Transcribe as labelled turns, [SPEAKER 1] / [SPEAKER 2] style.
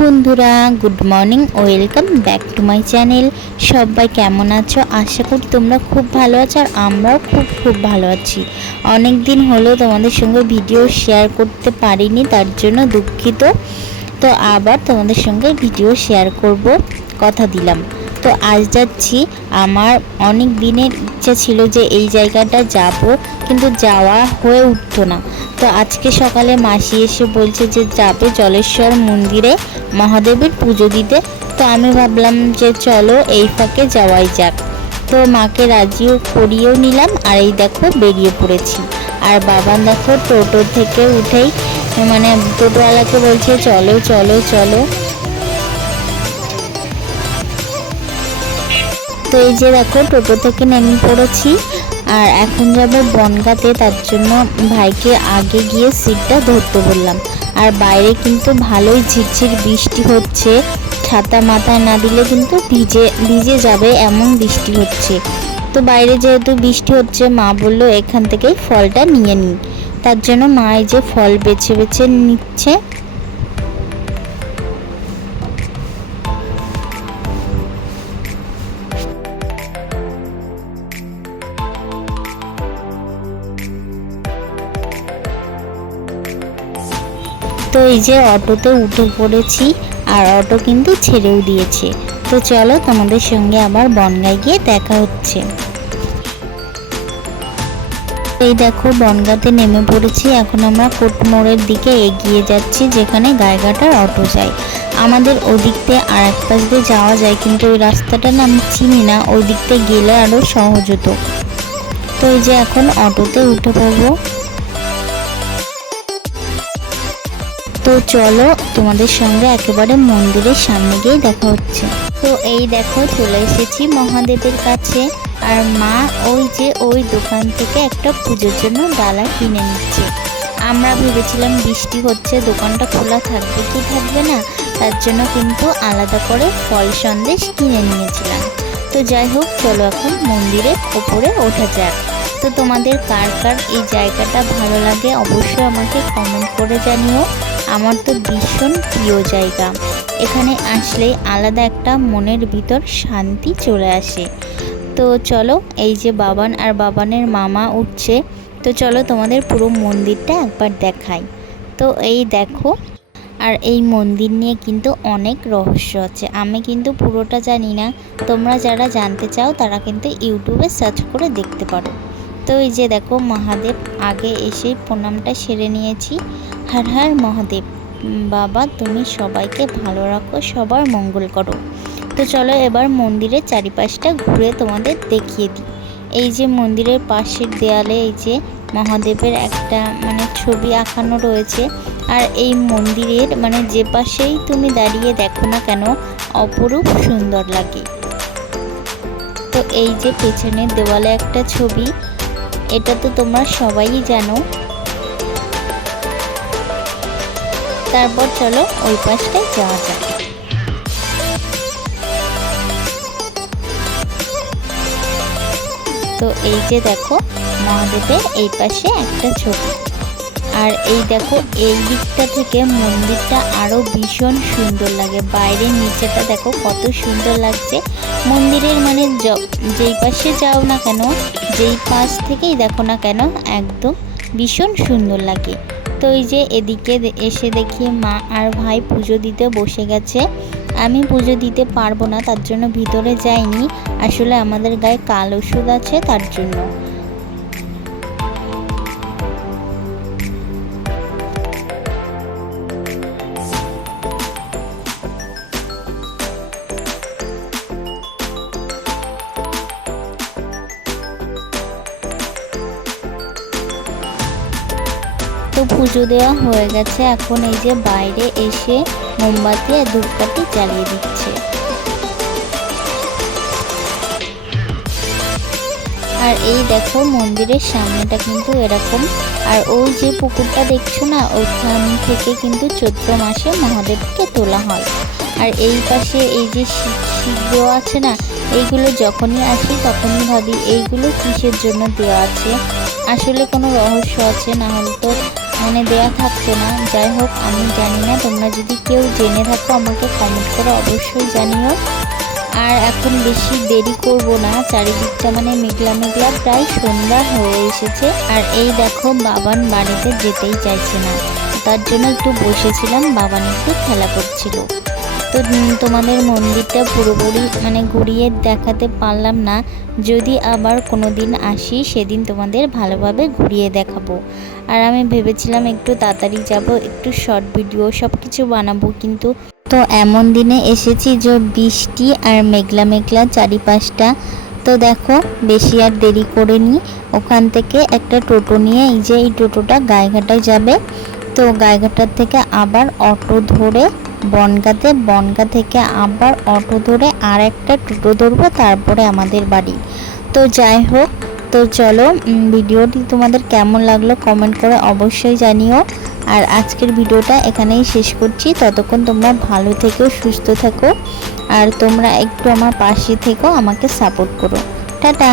[SPEAKER 1] বন্ধুরা good morning welcome back to my channel সবাই কেমন আছো? আশা করি তোমরা খুব ভালো আছো আর আমরাও খুব খুব ভালো আছি। অনেক দিন হলো তোমাদের সঙ্গে ভিডিও শেয়ার করতে পারিনি, তার জন্য দুঃখিত। তো আবার তোমাদের সঙ্গে ভিডিও শেয়ার করব, কথা দিলাম। তো আজ যাচ্ছি। আমার অনেক দিনের ইচ্ছা ছিল যে এই জায়গাটা যাব, কিন্তু যাওয়া হয়ে উঠতো না। তো আজকে সকালে মাসি এসে বলছে যে যাবে জলেশ্বর মন্দিরে মহাদেবের পুজো দিতে। তো আমি ভাবলাম যে চলো এই ফাঁকে যাওয়াই যাক। তো মাকে রাজিও করিয়েও নিলাম, আর এই দেখো বেরিয়ে পড়েছি। আর বাবা দেখো টোটো থেকে উঠেই মানে টোটোওয়ালাকে বলছে, চলো চলো চলো। তো এই যে দেখো, টোটো থেকে নেমে পড়েছি। আর এখন যাব বনগাতে, তার জন্য ভাইকে আগে গিয়ে সিটটা ধরতে বললাম। আর বাইরে কিন্তু ভালোই ঝিরঝির বৃষ্টি হচ্ছে। ছাতা মাথায় না দিলে কিন্তু ভিজে ভিজে যাবে এমন বৃষ্টি হচ্ছে। তো বাইরে যেহেতু বৃষ্টি হচ্ছে, মা বলল এখান থেকেই ফলটা নিয়ে নিই। তার জন্য মা এই যে ফল বেছে বেছে নিচ্ছে। এই যে অটোতে উঠে পড়েছি আর অটো কিন্তু ছেড়েও দিয়েছে। তো চলো তোমাদের সঙ্গে আবার বনগায় গিয়ে দেখা হচ্ছে। এই দেখো, বনগাতে নেমে পড়েছি। এখন আমরা কোটমোড়ের দিকে এগিয়ে যাচ্ছি, যেখানে গায়ঘাটার অটো যায়। আমাদের ওদিক দিয়ে আর এক পাশ দিয়ে যাওয়া যায়, কিন্তু ওই রাস্তাটা না আমি চিনি না। ওই দিক দিয়ে গেলে আরও সহজ হতো। তো এই যে এখন অটোতে উঠে পড়ব। তো চলো তোমাদের সঙ্গে একেবারে মন্দিরের সামনে গিয়ে দেখা হচ্ছে। তো এই দেখো চলে এসেছি মহাদেবের কাছে। আর মা ওই যে ওই দোকান থেকে একটা পুজোর জন্য ডালা কিনে নিচ্ছে। আমরা ভেবেছিলাম বৃষ্টি হচ্ছে, দোকানটা খোলা থাকবে কি থাকবে না, তার জন্য কিন্তু আলাদা করে ফল সন্দেশ কিনে নিয়েছিলাম। তো যাই হোক, চলো এখন মন্দিরের ওপরে ওঠা যাক। তো তোমাদের কার কার এই জায়গাটা ভালো লাগে অবশ্যই আমাকে কমেন্ট করে জানিও। আমার তো ভীষণ প্রিয় জায়গা। এখানে আসলে আলাদা একটা মনের ভিতর শান্তি চলে আসে। তো চলো, এই যে বাবান আর বাবানের মামা উঠছে, তো চলো তোমাদের পুরো মন্দিরটা একবার দেখাই। তো এই দেখো, আর এই মন্দির নিয়ে কিন্তু অনেক রহস্য আছে। আমি কিন্তু পুরোটা জানি না, তোমরা যারা জানতে চাও তারা কিন্তু ইউটিউবে সার্চ করে দেখতে পারো। তো এই যে দেখো, মহাদেব আগে এসে প্রণামটা সেরে নিয়েছি। হর হর মহাদেব। বাবা, তুমি সবাইকে ভালো রাখো, সবার মঙ্গল করো। তো চলো এবার মন্দিরের চারিপাশটা ঘুরে তোমাদের দেখিয়ে দিই। এই যে মন্দিরের পাশের দেয়ালে এই যে মহাদেবের একটা মানে ছবি আঁকানো রয়েছে। আর এই মন্দিরের মানে যে পাশেই তুমি দাঁড়িয়ে দেখো না কেন, অপরূপ সুন্দর লাগে। তো এই যে পেছনের দেওয়ালে একটা ছবি, এটা তো তোমরা সবাই জানো। তারপর চলো ওই পাশটায় যাওয়া যাক। তো এই যে দেখো, মহাদেবের এই পাশে একটা ছবি। আর এই দেখো, এই দিকটা থেকে মন্দিরটা আরও ভীষণ সুন্দর লাগে। বাইরের নিচেটা দেখো, কত সুন্দর লাগছে। মন্দিরের মানে যেই পাশে যাও না কেন, যেই পাশ থেকেই দেখো না কেন, একদম ভীষণ সুন্দর লাগে। তো এই যে এদিকে এসে দেখি মা আর ভাই পুজো দিতে বসে গেছে। আমি পুজো দিতে পারব না, তার জন্য ভিতরে যাইনি। আসলে আমাদের গায়ে কাল ওষুধ আছে, তার জন্য। তো পুজো দেওয়া হয়ে গেছে। এখন এই যে বাইরে এসে মোমবাতি আর ধূপকাঠি জ্বালিয়ে দিচ্ছে। আর এই দেখো মন্দিরের সামনেটা কিন্তু এরকম। আর ওই যে পুকুরটা দেখছ না ওখান থেকে কিন্তু চৈত্র মাসে মহাদেবকে তোলা হয়। আর এই পাশে এই যে শিখগুলো আছে না, এইগুলো যখনই আসি তখনই ভাবি, এইগুলো কিসের জন্য দেওয়া আছে? আসলে কোনো রহস্য আছে? না হলে তো মানে দেয়া থাকতো না। যাই হোক, আমি জানি না, তোমরা যদি কেউ জেনে থাকো, আমাকে কমেন্ট করে অবশ্যই জানিও। আর এখন বেশি দেরি করব না, চারিদিকটা মানে মেঘলা মেঘলা, প্রায় সন্ধ্যা হয়ে এসেছে। আর এই দেখো, বাবান বাড়িতে যেতেই চাইছে না। তার জন্য একটু বসেছিলাম, বাবান একটু খেলা করছিল। তো তোমাদের মন্দিরটা পুরোপুরি মানে ঘুরিয়ে দেখাতে পারলাম না। যদি আবার কোনো দিন আসি, সেদিন তোমাদের ভালোভাবে ঘুরিয়ে দেখাবো। আর আমি ভেবেছিলাম একটু তাড়াতাড়ি যাব, একটু শর্ট ভিডিও সব কিছু বানাবো, কিন্তু তো এমন দিনে এসেছি যে বৃষ্টি আর মেঘলা মেঘলা চারিপাশটা। তো দেখো, বেশি আর দেরি করিনি। ওখান থেকে একটা টোটো নিয়ে, এই যে এই টোটোটা গায়েঘাটায় যাবে। তো গায়েঘাটার থেকে আবার অটো ধরে বনগাতে, বনগা থেকে আবার অটো ধরে আর একটা টোটো ধরবো, তারপরে আমাদের বাড়ি। তো যাই হোক, তো চলো ভিডিওটি তোমাদের কেমন লাগল কমেন্ট করে অবশ্যই জানিও। আর আজকের ভিডিওটা এখানেই শেষ করছি। ততক্ষণ তোমরা ভালো থেকো, সুস্থ থাকো। আর তোমরা একটু আমার পাশে থেকো, আমাকে সাপোর্ট করো। টাটা!